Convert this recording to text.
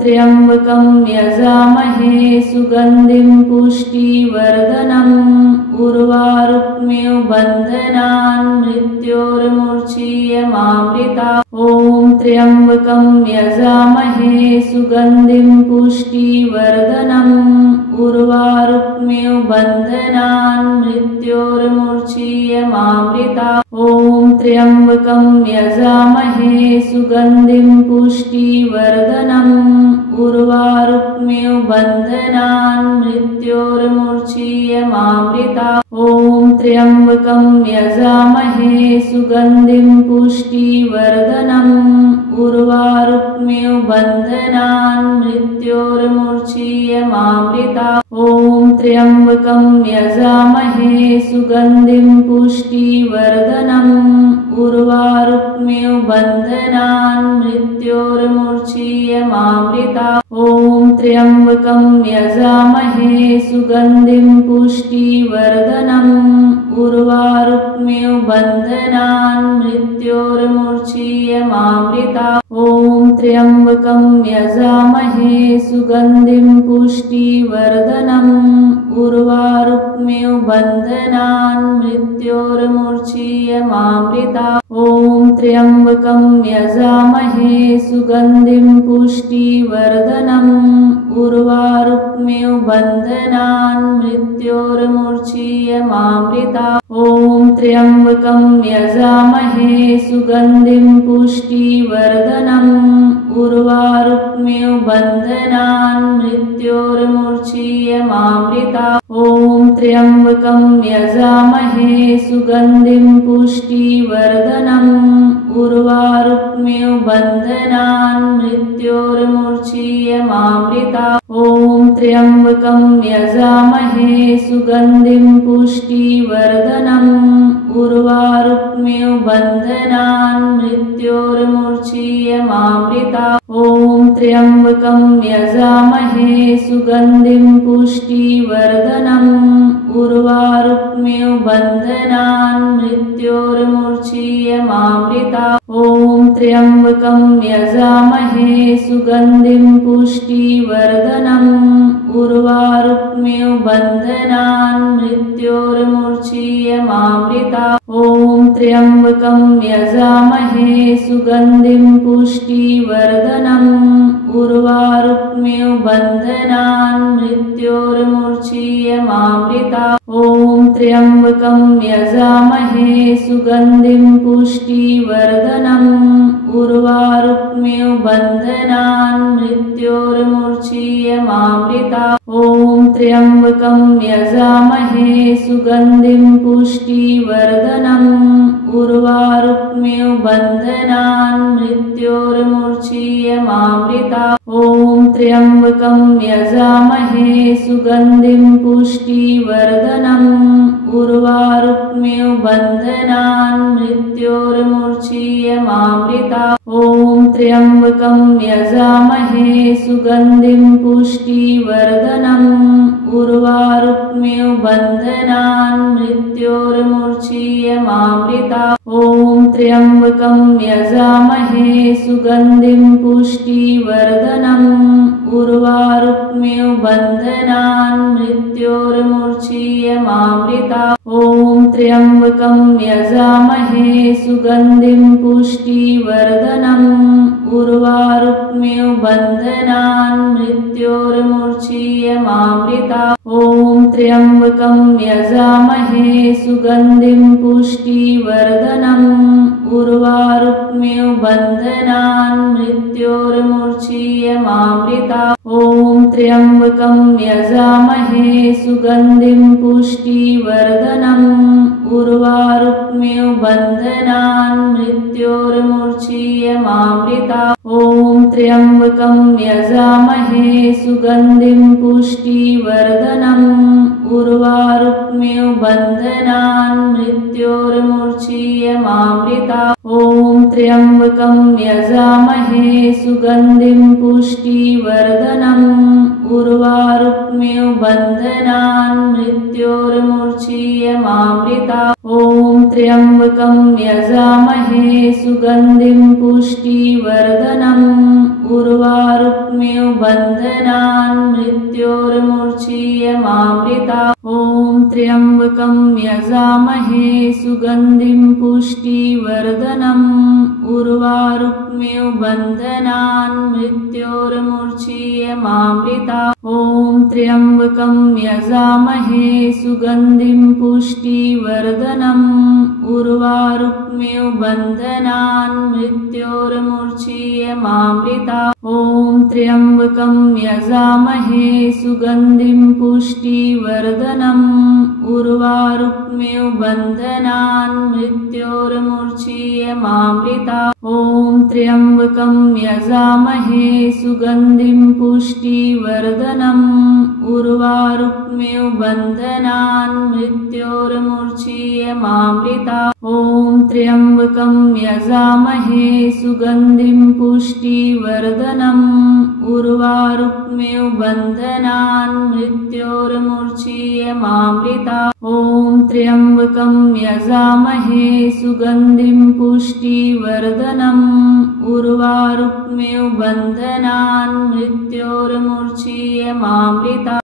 त्र्यंबकं यजामहे सुगंधिं पुष्टिवर्धनम् उर्वारुक्मिव बन्धनान् मृत्योर्मुच्यमामृतात्। ॐ त्र्यंबकं यजामहे सुगंधिं पुष्टिवर्धनम् उर्वारुक्मिव बन्धनान् मृत्योर्मुच्यमामृतात्। ॐ त्र्यंबकं यजामहे सुगंधिं पुष्टिवर्धनम् उर्वारुक्मिव बन्धनान् मृत्योर्मुच्यमामृतात्। ॐ त्र्यंबकं यजामहे सुगंधिं पुष्टिवर्धनम् उर्वारुक्मिव बन्धनान् मृत्योर्मुच्यमामृतात्। ॐ त्र्यंबकं यजामहे सुगंधिं पुष्टिवर्धनम् उर्वारुक्मिव बन्धनान् मृत्योर्मुच्यमामृतात्। ॐ त्र्यंबकं यजामहे सुगंधिं पुष्टिवर्धनम् उर्वारुक्मिव बन्धनान् मृत्योर्मुच्यमामृतात्। ॐ त्र्यंबकं यजामहे सुगंधिं पुष्टिवर्धनम् उर्वारुक्मिव बन्धनान् मृत्योर्मुच्यमामृतात्। ॐ त्र्यंबकं यजामहे सुगंधिं पुष्टिवर्धनम् उर्वारुक्मिव बन्धनान् मृत्योर्मुच्यमामृतात्। ॐ त्र्यंबकं यजामहे सुगंधिं पुष्टिवर्धनम् उर्वारुक्मिव बन्धनान् मृत्योर्मुच्यमामृतात्। ॐ त्र्यंबकं यजामहे सुगंधिं पुष्टिवर्धनम् उर्वारुक्मिव बन्धनान् मृत्योर्मुच्यमामृतात्। ॐ त्र्यंबकं यजामहे सुगंधिं पुष्टिवर्धनम् उर्वारुक्मिव बन्धनान् मृत्योर्मुच्यमामृतात्। ॐ त्र्यंबकं यजामहे सुगंधिं पुष्टिवर्धनम् उर्वारुक्मिव बन्धनान् मृत्योर्मुच्यमामृतात्। ॐ त्र्यंबकं यजामहे सुगंधिं पुष्टिवर्धनम् उर्वारुक्मिव बन्धनान् मृत्योर्मुच्यमामृतात्। ॐ त्र्यंबकं यजामहे सुगंधिं पुष्टिवर्धनम् उर्वारुक्मिव बन्धनान् मृत्योर्मुच्यमामृतात्। ॐ त्र्यंबकं यजामहे सुगंधिं पुष्टिवर्धनम् उर्वारुक्मिव बन्धनान् मृत्योर्मुच्यमामृतात्। ॐ त्र्यंबकं यजामहे सुगंधिं पुष्टिवर्धनम् उर्वारुक्मिव बन्धनान् मृत्योर्मुच्यमामृतात्। ॐ त्र्यंबकं यजामहे सुगंधिं पुष्टिवर्धनम् उर्वारुक्मिव बन्धनान् मृत्योर्मुच्यमामृतात्। ॐ त्र्यंबकं यजामहे सुगंधिं पुष्टिवर्धनम् उर्वारुक्मिव बन्धनान् मृत्योर्मुच्यमामृतात्। ॐ त्र्यंबकं यजामहे सुगंधिं पुष्टिवर्धनम् उर्वारुक्मिव बन्धनान् मृत्योर्मुच्यमामृतात्। ॐ त्र्यंबकं यजामहे सुगंधिं पुष्टिवर्धनम् उर्वारुक्मिव बन्धनान् मृत्योर्मुच्यमामृतात्। ॐ त्र्यंबकं यजामहे सुगंधिं पुष्टिवर्धनम् उर्वारुक्मिव बन्धनान् मृत्योर्मुच्यमामृतात्। ॐ त्र्यंबकं यजामहे सुगंधिं पुष्टिवर्धनम् उर्वारुक्मिव बन्धनान् मृत्योर्मुच्यमामृतात्। ॐ त्र्यंबकं यजामहे सुगंधिं पुष्टिवर्धनम् उर्वारुक्मिव बन्धनान् मृत्योर्मुच्यमामृतात्। ॐ त्र्यंबकं यजामहे सुगंधिं पुष्टिवर्धनम् उर्वारुक्मिव बन्धनान् मृत्योर्मुर्च्छीयमामृता। ॐ त्र्यम्बकं यजामहे सुगन्धिं पुष्टिवर्धनम् उर्वारुक्मिव बन्धनान् मृत्योर्मुर्च्छीयमामृता। ॐ त्र्यम्बकं यजामहे सुगन्धिं पुष्टिवर्धनम् उर्वारुक्मिव बन्धनान् मृत्योर्मुर्च्छीयमामृता। ॐ त्र्यम्बकं यजामहे सुगन्धिं पुष्टिवर्धनम् उर्वारुक्मिव बन्धनान् मृत्योर्मुर्च्छीयमामृता। ॐ त्र्यम्बकं यजामहे सुगन्धिं पुष्टिवर्धनम् उर्वारुक्मिव बन्धनान् मृत्योर्मुर्च्छीयमामृता। ॐ त्र्यम्बकं यजामहे सुगन्धिं पुष्टिवर्धनम् उर्वारुक्मिव बन्धनान् मृत्योर्मुर्च्छीयमामृता। ॐ त्र्यम्बकं यजामहे सुगन्धिं पुष्टिवर्धनम् उर्वारुक्मिव बन्धनान् मृत्योर्मुर्च्छीयमामृता। ॐ त्र्यम्बकं यजामहे सुगन्धिं पुष्टिवर्धनम् उर्वारुक्मिव बन्धनान् मृत्योर्मुर्च्छीयमामृता।